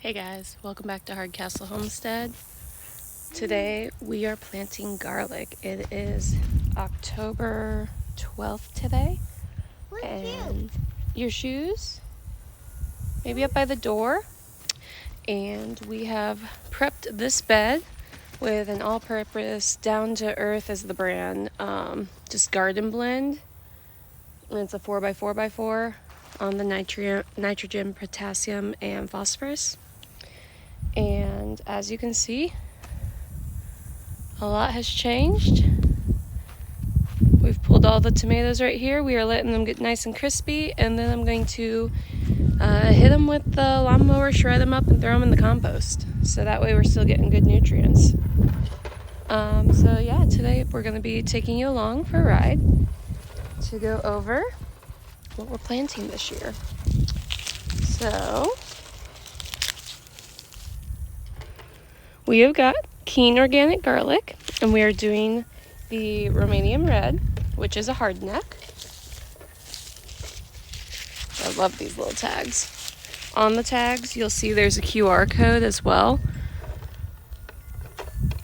Hey guys, welcome back to Hardcastle Homestead. Today we are planting garlic. It is October 12th today. And your shoes? Maybe up by the door. And we have prepped this bed with an all-purpose Down to Earth as the brand, just garden blend. And it's a 4x4x4 on the nitrogen, potassium, and phosphorus. And as you can see, a lot has changed. We've pulled all the tomatoes right here. We are letting them get nice and crispy, and then I'm going to hit them with the lawnmower, shred them up, and throw them in the compost. So that way we're still getting good nutrients. So yeah, today we're going to be taking you along for a ride to go over what we're planting this year. So we have got Keene organic garlic, and we are doing the Romanian red, which is a hardneck. I love these little tags. On the tags, you'll see there's a QR code as well.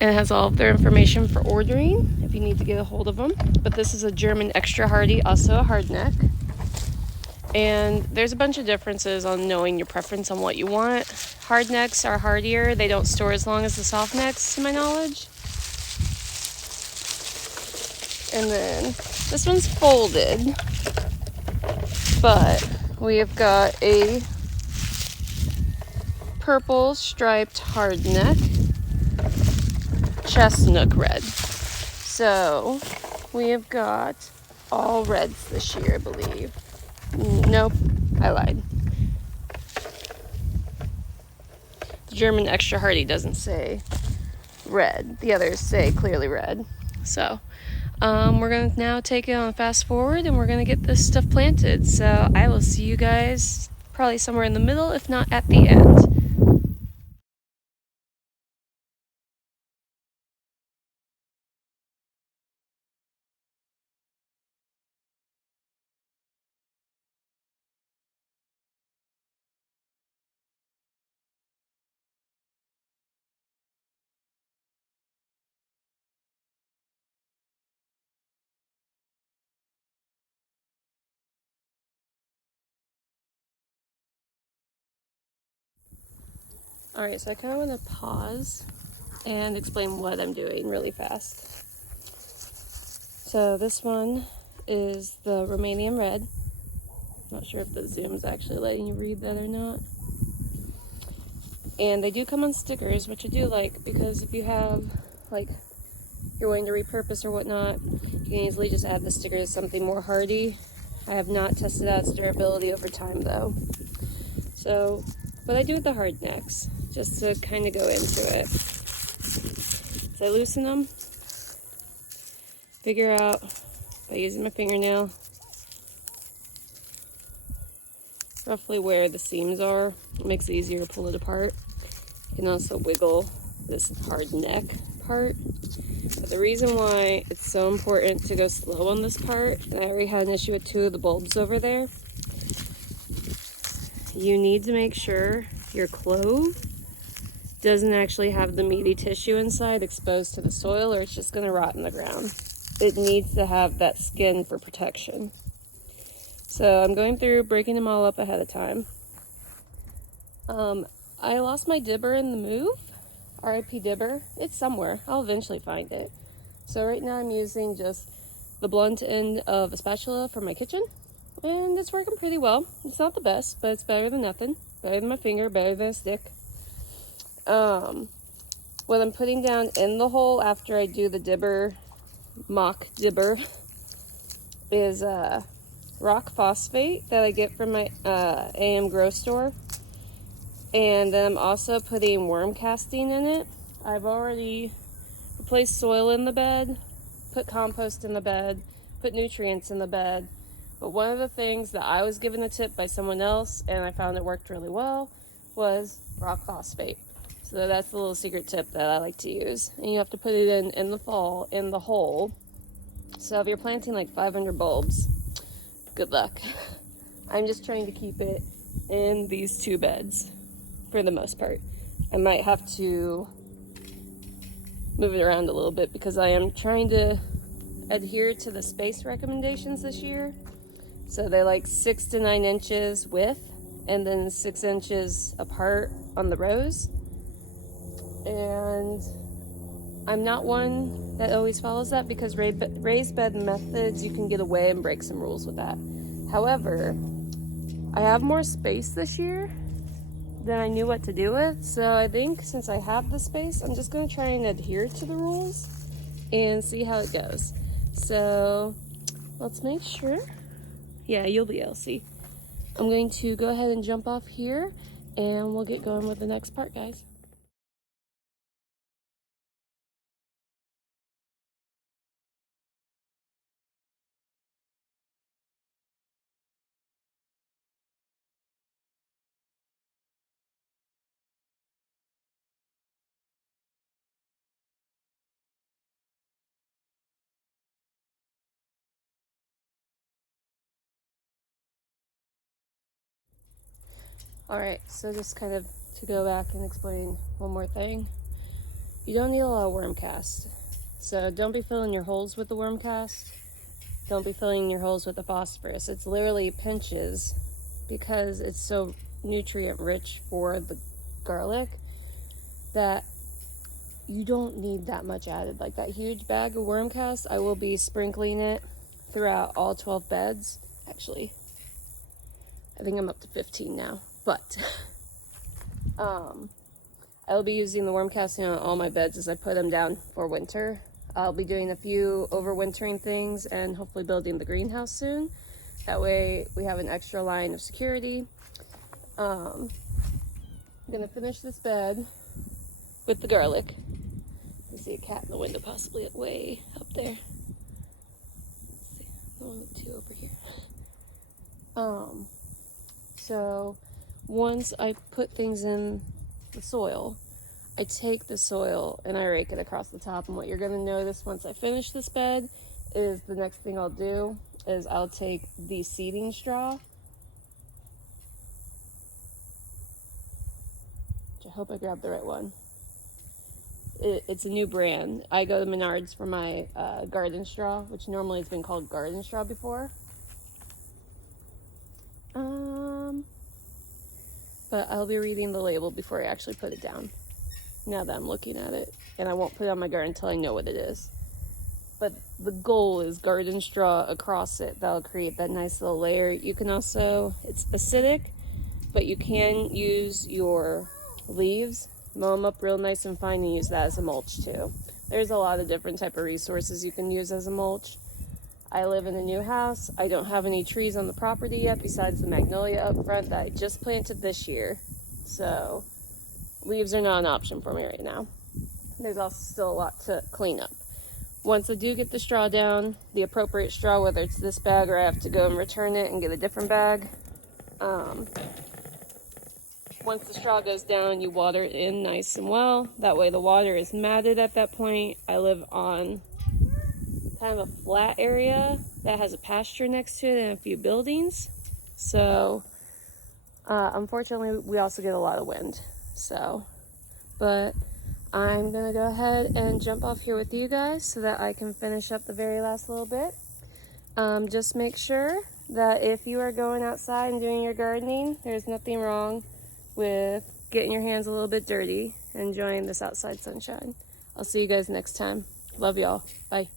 And it has all of their information for ordering if you need to get a hold of them. But this is a German extra hardy, also a hardneck. And there's a bunch of differences on knowing your preference on what you want. Hardnecks are hardier. They don't store as long as the soft necks, to my knowledge. And then this one's folded, but we have got a purple striped hardneck, chestnut red. So we have got all reds this year, I believe. Nope, I lied. The German extra hardy doesn't say red. The others say clearly red. So we're going to now take it on fast forward, and we're going to get this stuff planted. So I will see you guys probably somewhere in the middle, if not at the end. Alright, so I kind of want to pause and explain what I'm doing really fast. So this one is the Romanian red. Not sure if the zoom's actually letting you read that or not. And they do come on stickers, which I do like, because if you have, like, you're wanting to repurpose or whatnot, you can easily just add the sticker to something more hardy. I have not tested out its durability over time though. So what I do with the hard necks, just to kind of go into it, is I loosen them, figure out by using my fingernail roughly where the seams are. It makes it easier to pull it apart. You can also wiggle this hard neck part. But the reason why it's so important to go slow on this part, and I already had an issue with two of the bulbs over there, you need to make sure your clove doesn't actually have the meaty tissue inside exposed to the soil, or it's just going to rot in the ground. It needs to have that skin for protection. So I'm going through breaking them all up ahead of time. I lost my dibber in the move. RIP dibber. It's somewhere. I'll eventually find it. So right now I'm using just the blunt end of a spatula for my kitchen, and it's working pretty well. It's not the best, but it's better than nothing. Better than my finger, better than a stick. What I'm putting down in the hole after I do the dibber, mock dibber, is rock phosphate that I get from my AM Grow store. And then I'm also putting worm casting in it. I've already replaced soil in the bed, put compost in the bed, put nutrients in the bed. But one of the things that I was given a tip by someone else, and I found it worked really well, was rock phosphate. So that's the little secret tip that I like to use. And you have to put it in the fall, in the hole. So if you're planting like 500 bulbs, good luck. I'm just trying to keep it in these two beds. for the most part. I might have to move it around a little bit because I am trying to adhere to the space recommendations this year. So they like 6 to 9 inches width and then 6 inches apart on the rows. And I'm not one that always follows that because raised bed methods, you can get away and break some rules with that. However, I have more space this year than I knew what to do with. So I think since I have the space, I'm just going to try and adhere to the rules and see how it goes. So let's make sure. Yeah, you'll be able to see. I'm going to go ahead and jump off here and we'll get going with the next part, guys. All right, so just kind of to go back and explain one more thing. You don't need a lot of worm cast. So don't be filling your holes with the worm cast. Don't be filling your holes with the phosphorus. It's literally pinches because it's so nutrient rich for the garlic that you don't need that much added. Like that huge bag of worm cast, I will be sprinkling it throughout all 12 beds. Actually, I think I'm up to 15 now, but I'll be using the worm casting on all my beds as I put them down for winter. I'll be doing a few overwintering things and hopefully building the greenhouse soon. That way we have an extra line of security. I'm gonna finish this bed with the garlic. I see a cat in the window, possibly way up there. Let's see, one with two over here. So once I put things in the soil, I take the soil and I rake it across the top. And what you're gonna notice once I finish this bed is the next thing I'll do is I'll take the seeding straw, which I hope I grabbed the right one. It's a new brand. I go to Menards for my garden straw, which normally has been called garden straw before. But I'll be reading the label before I actually put it down, now that I'm looking at it. And I won't put it on my garden until I know what it is. But the goal is garden straw across it. That'll create that nice little layer. You can also, it's acidic, but you can use your leaves, mow them up real nice and fine, and use that as a mulch too. There's a lot of different type of resources you can use as a mulch. I live in a new house. I don't have any trees on the property yet besides the magnolia up front that I just planted this year. So leaves are not an option for me right now. There's also still a lot to clean up. Once I do get the straw down, the appropriate straw, whether it's this bag or I have to go and return it and get a different bag, once the straw goes down, you water it in nice and well. That way the water is matted at that point. I live on kind of a flat area that has a pasture next to it and a few buildings. So unfortunately, we also get a lot of wind. But I'm gonna go ahead and jump off here with you guys so that I can finish up the very last little bit. Just make sure that if you are going outside and doing your gardening, there's nothing wrong with getting your hands a little bit dirty and enjoying this outside sunshine. I'll see you guys next time. Love y'all. Bye.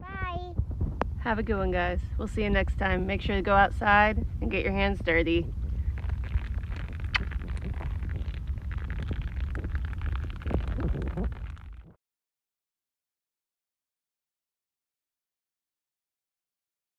Bye. Have a good one, guys. We'll see you next time. Make sure to go outside and get your hands dirty.